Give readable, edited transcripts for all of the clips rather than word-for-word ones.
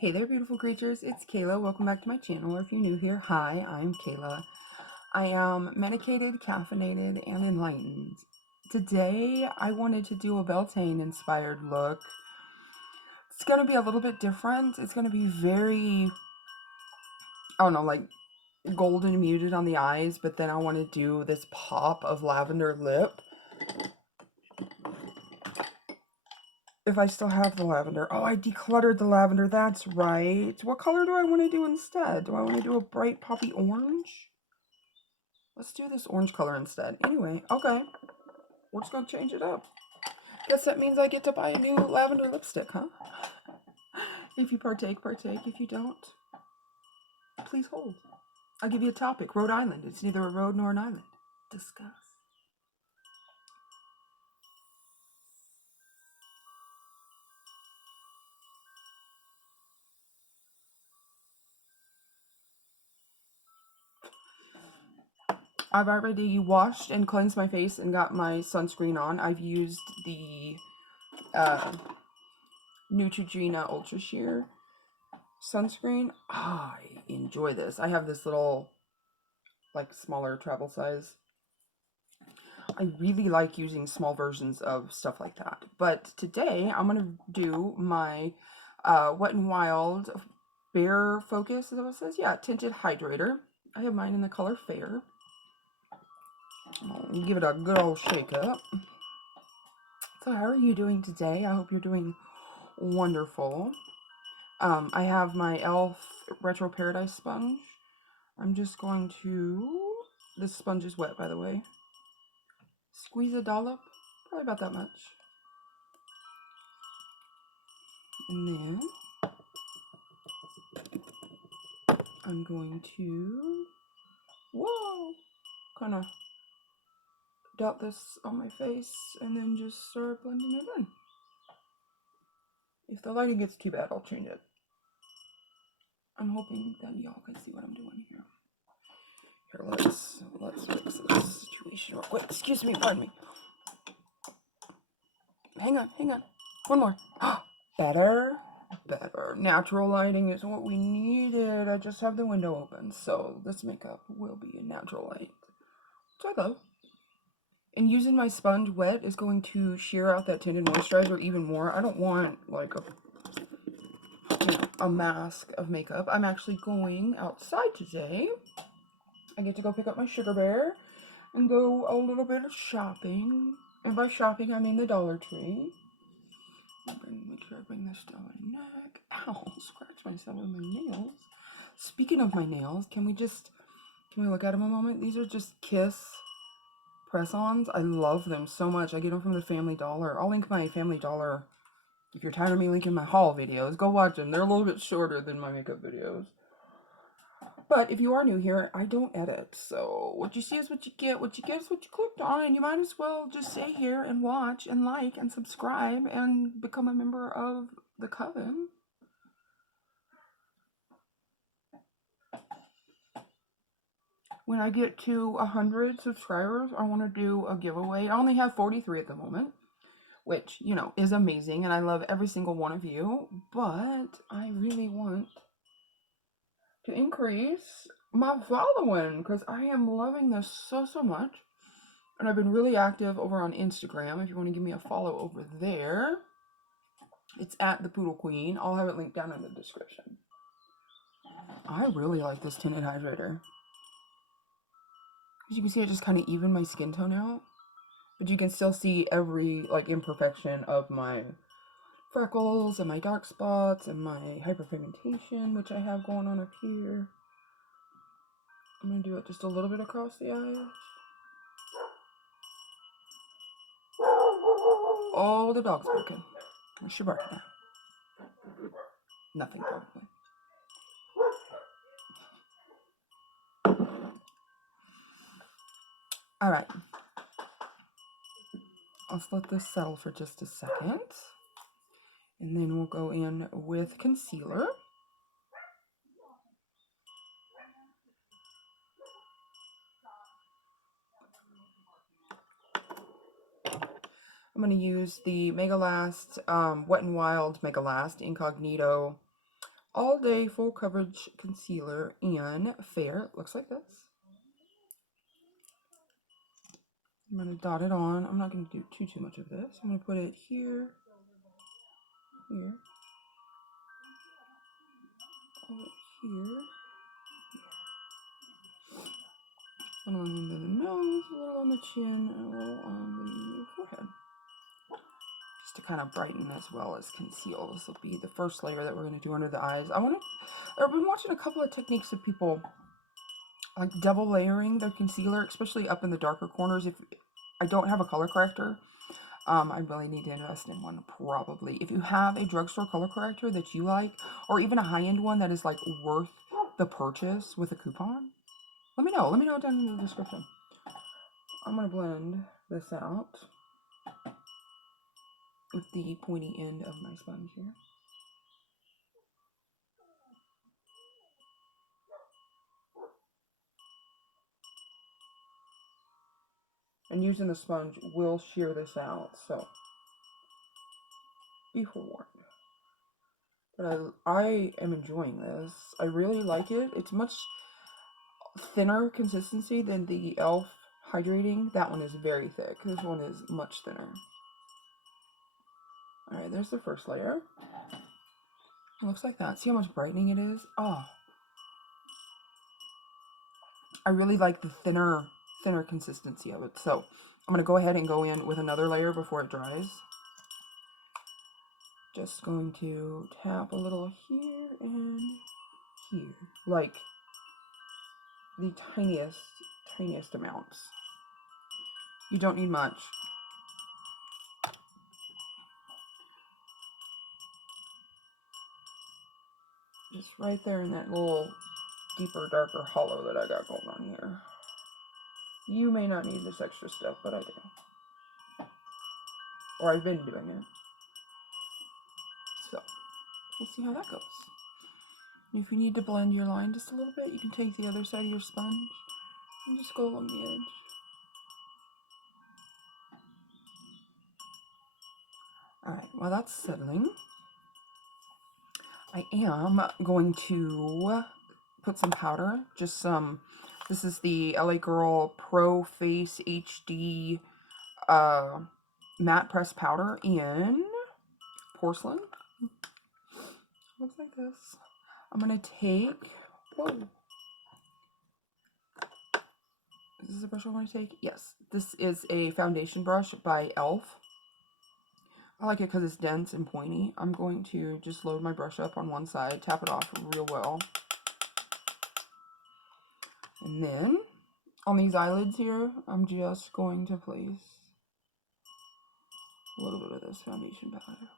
Hey there, beautiful creatures. It's Kayla. Welcome back to my channel. Or if you're new here, hi, I'm Kayla. I am medicated, caffeinated, and enlightened. Today, I wanted to do a Beltane inspired look. It's going to be a little bit different. It's going to be very, I don't know, like golden muted on the eyes, but then I want to do this pop of lavender lip. If I still have the lavender. Oh, I decluttered the lavender. That's right. What color do I want to do instead? Do I want to do a bright poppy orange? Let's do this orange color instead. Anyway, okay. We're just going to change it up. Guess that means I get to buy a new lavender lipstick, huh? If you partake, partake. If you don't, please hold. I'll give you a topic. Rhode Island. It's neither a road nor an island. Discuss. I've already washed and cleansed my face and got my sunscreen on. I've used the Neutrogena Ultra Sheer sunscreen. I enjoy this. I have this little, like, smaller travel size. I really like using small versions of stuff like that. But today I'm going to do my Wet n Wild Bare Focus, is that what it says? Yeah, Tinted Hydrator. I have mine in the color Fair. I'll give it a good old shake up. So how are you doing today? I hope you're doing wonderful. I have my e.l.f. Retro Paradise sponge. I'm just going to... This sponge is wet, by the way. Squeeze a dollop. Probably about that much. And then I'm going to, whoa, kind of dot this on my face and then just start blending it in. If the lighting gets too bad, I'll change it. I'm hoping that y'all can see what I'm doing here. Here, let's fix this situation real quick. Excuse me, pardon me. Hang on. One more. Better. Natural lighting is what we needed. I just have the window open, so this makeup will be a natural light, which I love. And using my sponge wet is going to sheer out that tinted moisturizer even more. I don't want like a mask of makeup. I'm actually going outside today. I get to go pick up my sugar bear and go a little bit of shopping. And by shopping, I mean the Dollar Tree. Make sure I bring this down my neck. Ow, scratch myself with my nails. Speaking of my nails, can we look at them a moment? These are just Kiss press-ons. I love them so much. I get them from the Family Dollar. I'll link my Family Dollar. If you're tired of me linking my haul videos, go watch them. They're a little bit shorter than my makeup videos. But if you are new here, I don't edit. So what you see is what you get. What you get is what you clicked on. And you might as well just stay here and watch and like and subscribe and become a member of the coven. When I get to 100 subscribers, I want to do a giveaway. I only have 43 at the moment, which, you know, is amazing, and I love every single one of you, but I really want to increase my following, because I am loving this so much, and I've been really active over on Instagram. If you want to give me a follow over there, it's at the Poodle Queen. I'll have it linked down in the description. I really like this tinted hydrator. As you can see, I just kind of even my skin tone out. But you can still see every, like, imperfection of my freckles and my dark spots and my hyperpigmentation, which I have going on up here. I'm going to do it just a little bit across the eyes. Oh, the dog's barking. What's she barking at? Nothing, probably. Alright. Let's let this settle for just a second. And then we'll go in with concealer. I'm going to use the Mega Last, Wet n Wild Mega Last Incognito All Day Full Coverage Concealer in Fair. It looks like this. I'm going to dot it on. I'm not going to do too much of this. I'm going to put it here, here, here, a little under the nose, a little on the chin, and a little on the forehead. Just to kind of brighten as well as conceal. This will be the first layer that we're going to do under the eyes. I've been watching a couple of techniques of people like double layering their concealer, especially up in the darker corners. If I don't have a color corrector, I really need to invest in one probably. If you have a drugstore color corrector that you like, or even a high-end one that is like worth the purchase with a coupon, let me know. Let me know down in the description. I'm going to blend this out with the pointy end of my sponge here. And using the sponge will shear this out, so be forewarned. But I am enjoying this. I really like it. It's much thinner consistency than the e.l.f. hydrating. That one is very thick. This one is much thinner. Alright, there's the first layer. It looks like that. See how much brightening it is? Oh. I really like the thinner consistency of it. So I'm going to go ahead and go in with another layer before it dries. Just going to tap a little here and here. Like the tiniest amounts. You don't need much. Just right there in that little deeper, darker hollow that I got going on here. You may not need this extra stuff, but I do. Or I've been doing it. So, we'll see how that goes. If you need to blend your line just a little bit, you can take the other side of your sponge and just go along the edge. Alright, while that's settling, I am going to put some powder, just some, this is the LA Girl Pro Face HD matte press powder in porcelain. Looks like this. I'm going to take, whoa. Is this a brush I want to take? Yes. This is a foundation brush by e.l.f. I like it because it's dense and pointy. I'm going to just load my brush up on one side, tap it off real well. And then, on these eyelids here, I'm just going to place a little bit of this foundation powder.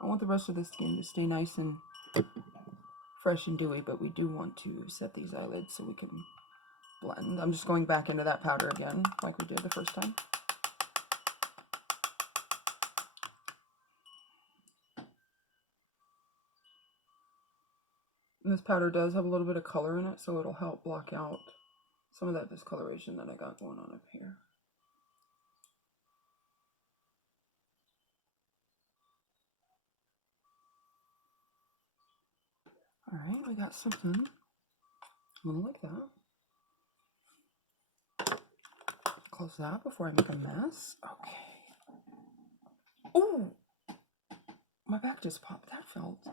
I want the rest of the skin to stay nice and fresh and dewy, but we do want to set these eyelids so we can blend. I'm just going back into that powder again, like we did the first time. And this powder does have a little bit of color in it, so it'll help block out some of that discoloration that I got going on up here. Alright, we got something a little like that. Close that before I make a mess. Okay. Oh! My back just popped. That felt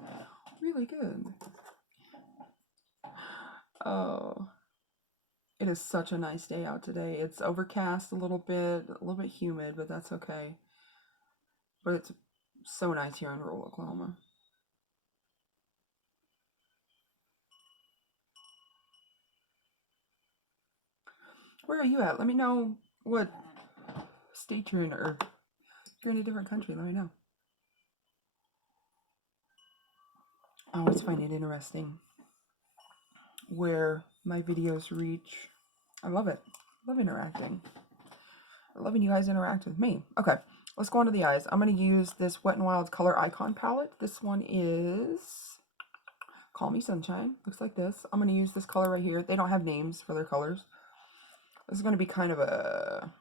really good. Oh. It is such a nice day out today. It's overcast a little bit humid, but that's okay. But it's so nice here in rural Oklahoma. Where are you at? Let me know what state you're in, or if you're in a different country, let me know. I always find it interesting where my videos reach. I love it. I love interacting. I love when you guys interact with me. Okay, let's go on to the eyes. I'm going to use this Wet n Wild Color Icon palette. This one is Call Me Sunshine. Looks like this. I'm going to use this color right here. They don't have names for their colors. This is going to be kind of a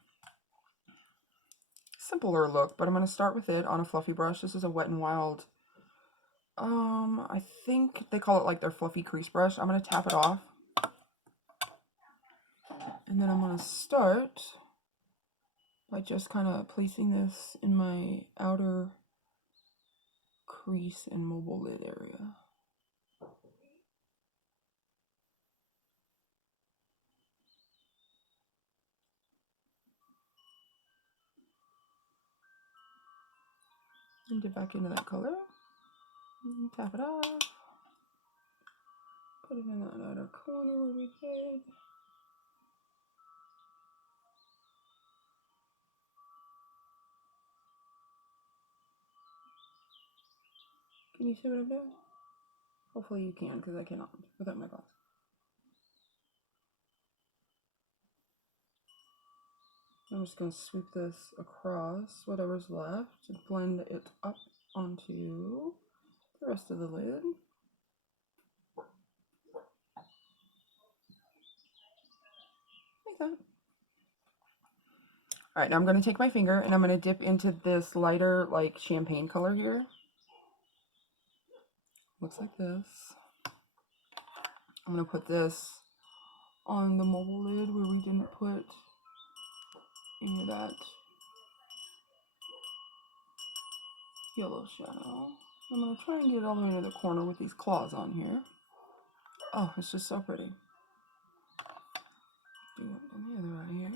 simpler look, but I'm going to start with it on a fluffy brush. This is a Wet n Wild, I think they call it like their fluffy crease brush. I'm going to tap it off. And then I'm going to start by just kind of placing this in my outer crease and mobile lid area. And dip back into that color. And tap it off. Put it in that outer corner where we did. Can you see what I'm doing? Hopefully you can, because I cannot without my glasses. I'm just going to sweep this across whatever's left and blend it up onto the rest of the lid. Like that. Alright, now I'm going to take my finger and I'm going to dip into this lighter, like champagne color here. Looks like this. I'm going to put this on the mobile lid where we didn't put any of that yellow shadow. I'm going to try and get it all the way to the corner with these claws on here. Oh, it's just so pretty. Do it on the other eye here.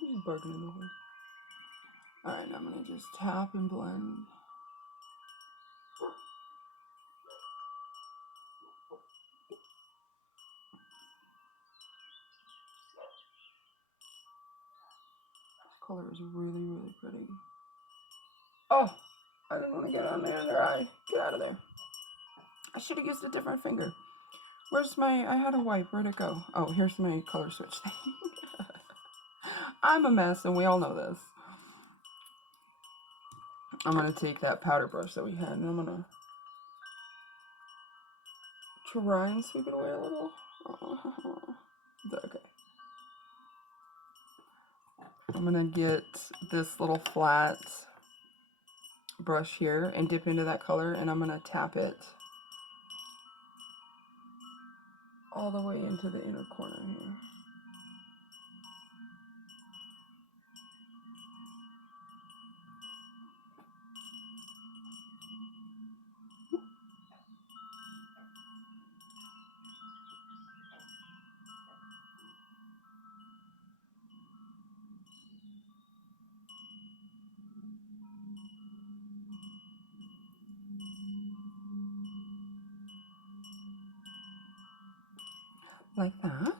He's barking over. Alright, now I'm going to just tap and blend. This color is really, really pretty. Oh, I didn't want to get on the under eye. Get out of there. I should have used a different finger. Where's my, I had a wipe. Where'd it go? Oh, here's my color switch thing. I'm a mess, and we all know this. I'm going to take that powder brush that we had, and I'm going to try and sweep it away a little. Is that okay? I'm going to get this little flat brush here and dip into that color, and I'm going to tap it all the way into the inner corner here. Like that.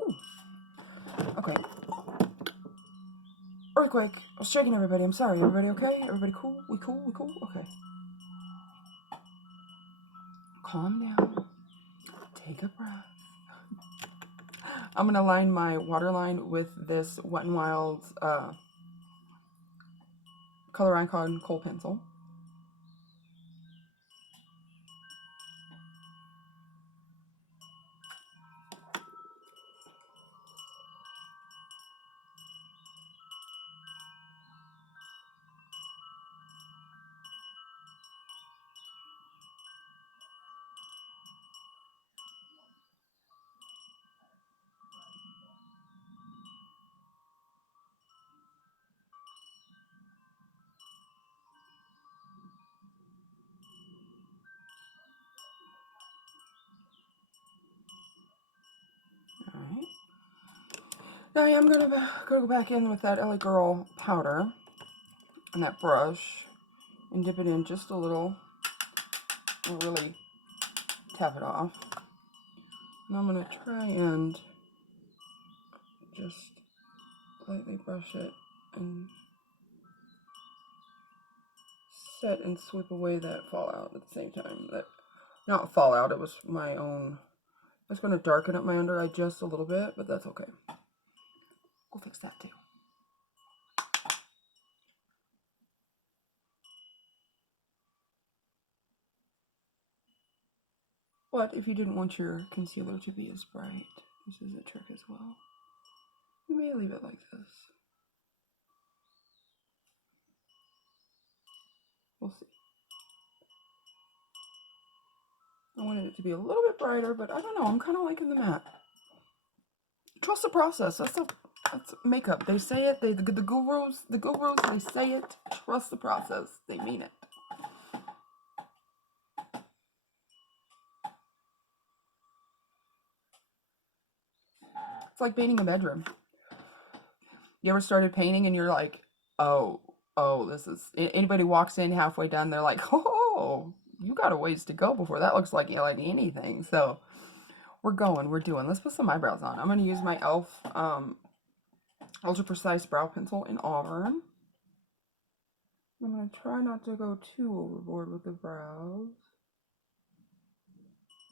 Ooh. Okay. Earthquake. I was shaking everybody. I'm sorry. Everybody okay? Everybody cool? We cool? We cool? Okay. Calm down. Take a breath. I'm going to line my waterline with this Wet n Wild Color Icon Kohl pencil. Alright. Now I am going to go back in with that LA Girl powder and that brush and dip it in just a little and really tap it off. And I'm going to try and just lightly brush it and set and sweep away that fallout at the same time. That, not fallout, it was my own. I was going to darken up my under eye just a little bit, but that's okay. We'll fix that too. But if you didn't want your concealer to be as bright, this is a trick as well. You may leave it like this. We'll see. I wanted it to be a little bit brighter, but I don't know. I'm kind of liking the matte. Trust the process. That's makeup. They say it. The gurus, they say it. Trust the process. They mean it. It's like painting a bedroom. You ever started painting and you're like, oh, this is, anybody walks in halfway done, they're like, oh, you got a ways to go before that looks like anything. So we're doing. Let's put some eyebrows on. I'm going to use my e.l.f. Ultra Precise Brow Pencil in Auburn. I'm going to try not to go too overboard with the brows.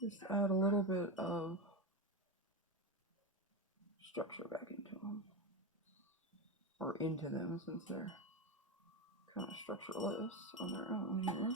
Just add a little bit of structure back into them. Or into them, since they're kind of structureless on their own here.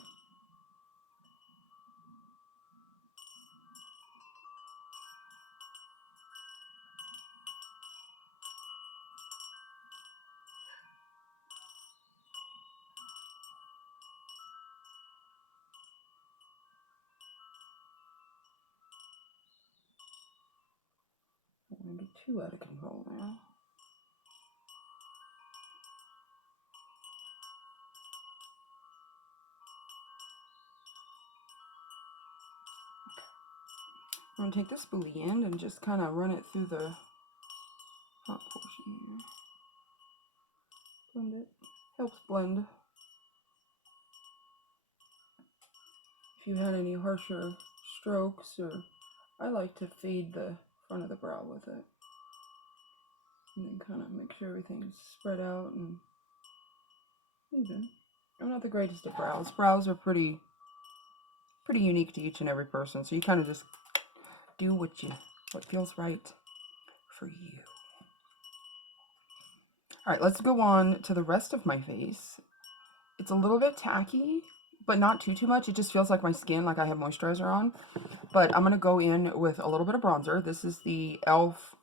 I'm going to get too out of control now. I'm going to take this spoolie end and just kind of run it through the top portion here. Blend it. Helps blend. If you had any harsher strokes, or I like to fade the front of the brow with it. And then kind of make sure everything's spread out and even. I'm not the greatest at brows. Brows are pretty unique to each and every person, so you kind of just do what feels right for you. All right, let's go on to the rest of my face. It's a little bit tacky, but not too much. It just feels like my skin, like I have moisturizer on. But I'm gonna go in with a little bit of bronzer. This is the e.l.f.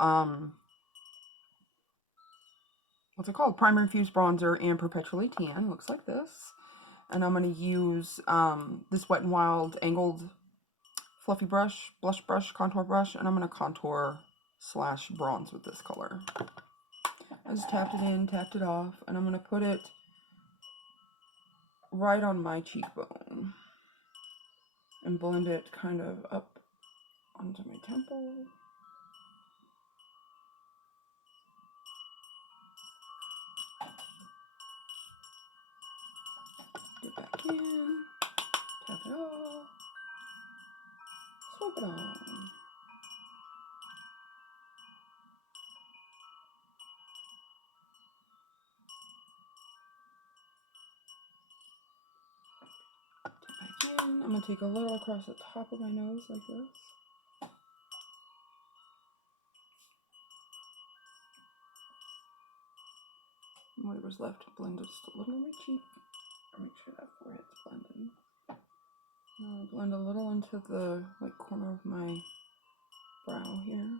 What's it called? Primer Infused Bronzer and Perpetually Tan. Looks like this. And I'm going to use this Wet n Wild angled fluffy brush, blush brush, contour brush, and I'm going to contour / bronze with this color. I just tapped it in, tapped it off, and I'm going to put it right on my cheekbone and blend it kind of up onto my temple. Get back in, tap it off, swap it on. I'm going to take a little across the top of my nose like this. And whatever's left, blend just a little on my cheek. Make sure that forehead's blended. I'll blend a little into the corner of my brow here.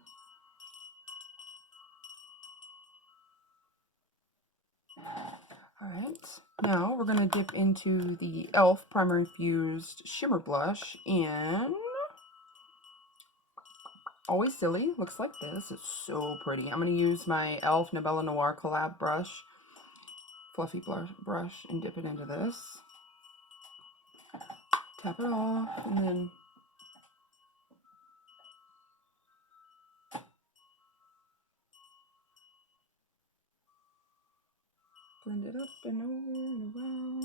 Alright, now we're going to dip into the e.l.f. Primer Infused Shimmer Blush in Always Silly. Looks like this. It's so pretty. I'm going to use my e.l.f. Nabella Noir collab brush, fluffy brush, and dip it into this. Tap it off, and then blend it up and over and around.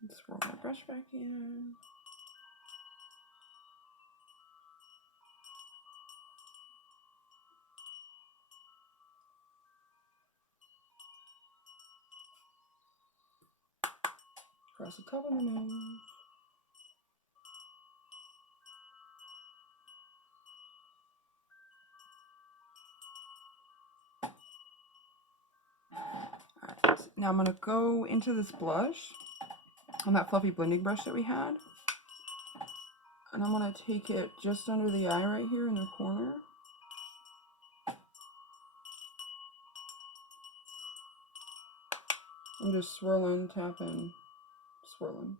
Let's roll my brush back in. Across the top of the nose. Alright, now I'm going to go into this blush on that fluffy blending brush that we had. And I'm going to take it just under the eye right here in the corner. I'm just swirling, tapping, swirling.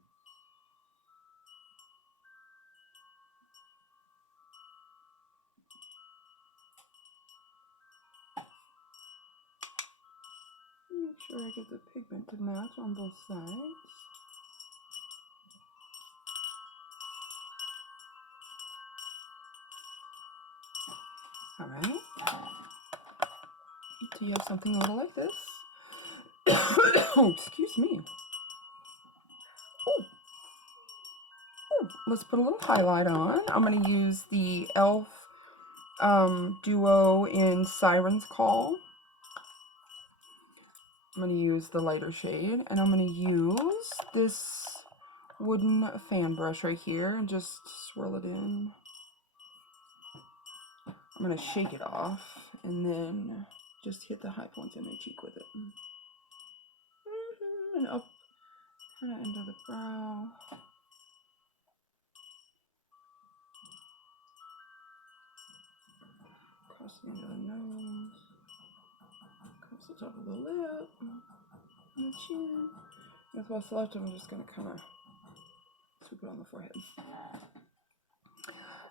Make sure I get the pigment to match on both sides. Alright. So you have something a little like this. Oh, excuse me. Oh. Oh, let's put a little highlight on. I'm going to use the e.l.f. Duo in Siren's Call. I'm going to use the lighter shade, and I'm going to use this wooden fan brush right here and just swirl it in. I'm going to shake it off and then just hit the high points in my cheek with it. And up kind of into the brow. Across the end of the nose. Across the top of the lip. And the chin. With what's left, I'm just going to kind of sweep it on the forehead.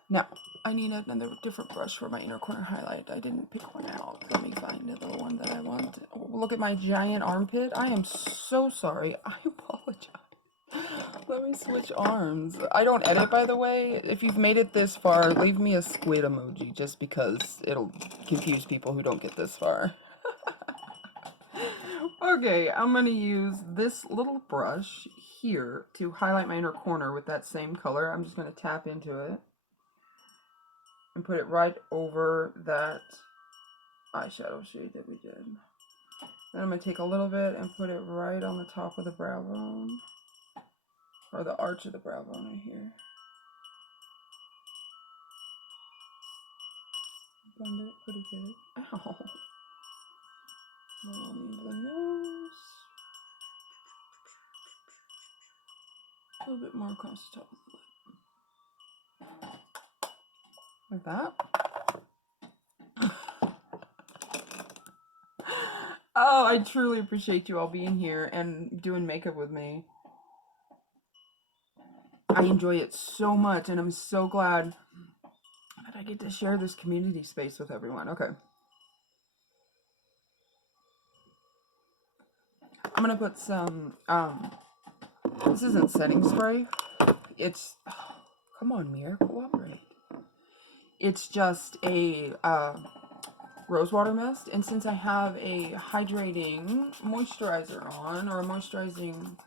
Now, I need another different brush for my inner corner highlight. I didn't pick one out. Let me find the one that I want. Oh, look at my giant armpit. I am so sorry. I apologize. Let me switch arms. I don't edit, by the way. If you've made it this far, leave me a squid emoji just because it'll confuse people who don't get this far. Okay, I'm going to use this little brush here to highlight my inner corner with that same color. I'm just going to tap into it and put it right over that eyeshadow shade that we did. Then I'm going to take a little bit and put it right on the top of the brow bone, or the arch of the brow bone right here. Blend it pretty good. Ow! Roll into the nose. A little bit more across the top of the lip. Like that. Oh, I truly appreciate you all being here and doing makeup with me. I enjoy it so much, and I'm so glad that I get to share this community space with everyone. Okay. I'm gonna put some, this isn't setting spray. It's, oh, come on, Mir, cooperate. It's just a, rosewater mist, and since I have a hydrating moisturizer on, or a moisturizing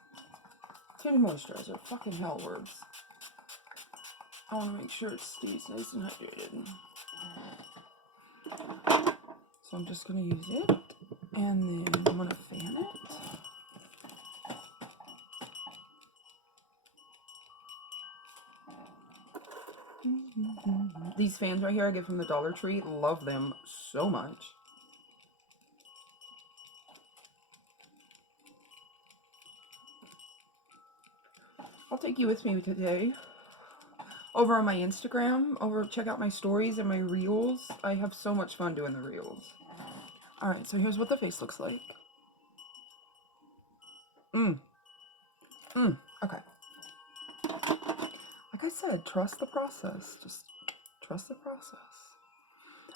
tinted moisturizer, fucking hell words, I want to make sure it stays nice and hydrated. So I'm just going to use it, and then I'm going to fan it. These fans right here I get from the Dollar Tree. Love them so much. I'll take you with me today. Over on my Instagram, check out my stories and my reels. I have so much fun doing the reels. Alright, so here's what the face looks like. Okay. Like I said, trust the process. Just trust the process.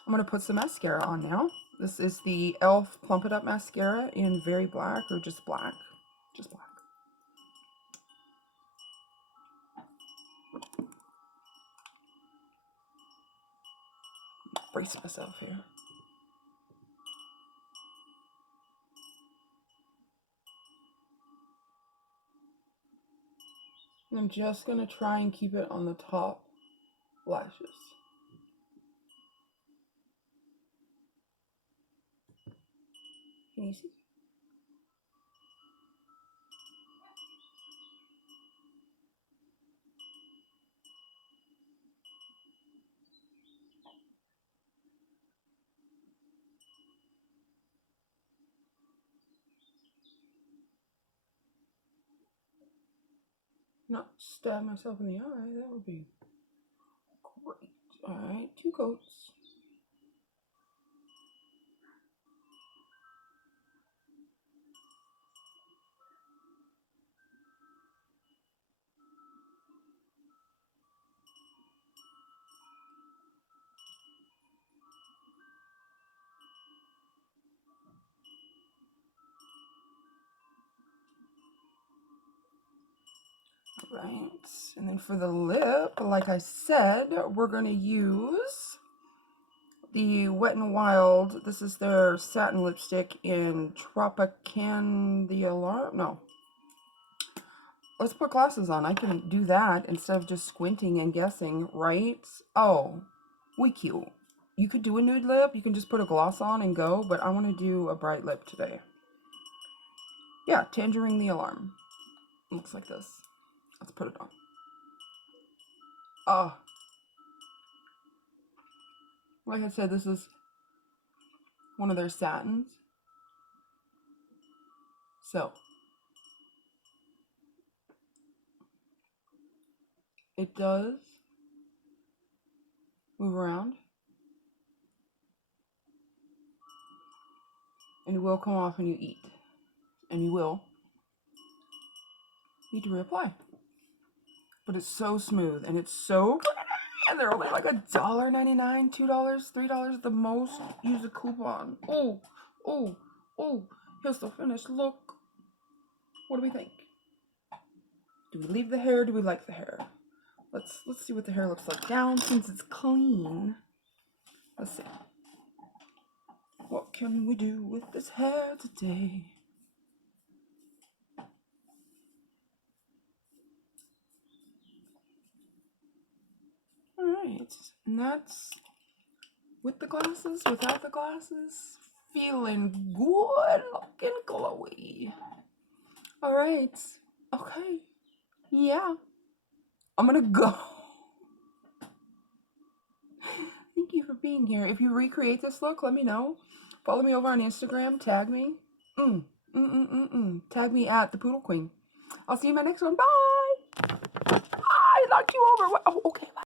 I'm going to put some mascara on now. This is the e.l.f. Plump It Up Mascara in Very Black, or just black. Just black. Brace myself here. And I'm just going to try and keep it on the top lashes. Can you see? not stab myself in the eye. That would be great. Alright, 2 coats. Right, and then for the lip, like I said, we're going to use the Wet n Wild. This is their satin lipstick in Tropican the Alarm. No. Let's put glasses on. I can do that instead of just squinting and guessing, right? Oh, we cute. You could do a nude lip. You can just put a gloss on and go, but I want to do a bright lip today. Yeah, Tangerine the Alarm. Looks like this. Let's put it on. Ah. Like I said, this is one of their satins. So, it does move around. And it will come off when you eat. And you will need to reapply. But it's so smooth and it's so pretty. And they're only like $1.99, $2, $3 at the most. Use a coupon. Oh, oh, oh. Here's the finished look. What do we think? Do we leave the hair? Do we like the hair? Let's see what the hair looks like down since it's clean. Let's see. What can we do with this hair today? Alright, and that's with the glasses, without the glasses, feeling good, looking glowy. Alright, okay, yeah, I'm gonna go. Thank you for being here. If you recreate this look, let me know. Follow me over on Instagram, tag me. Tag me at the Poodle Queen. I'll see you in my next one. Bye! I knocked you over. Oh, okay, bye.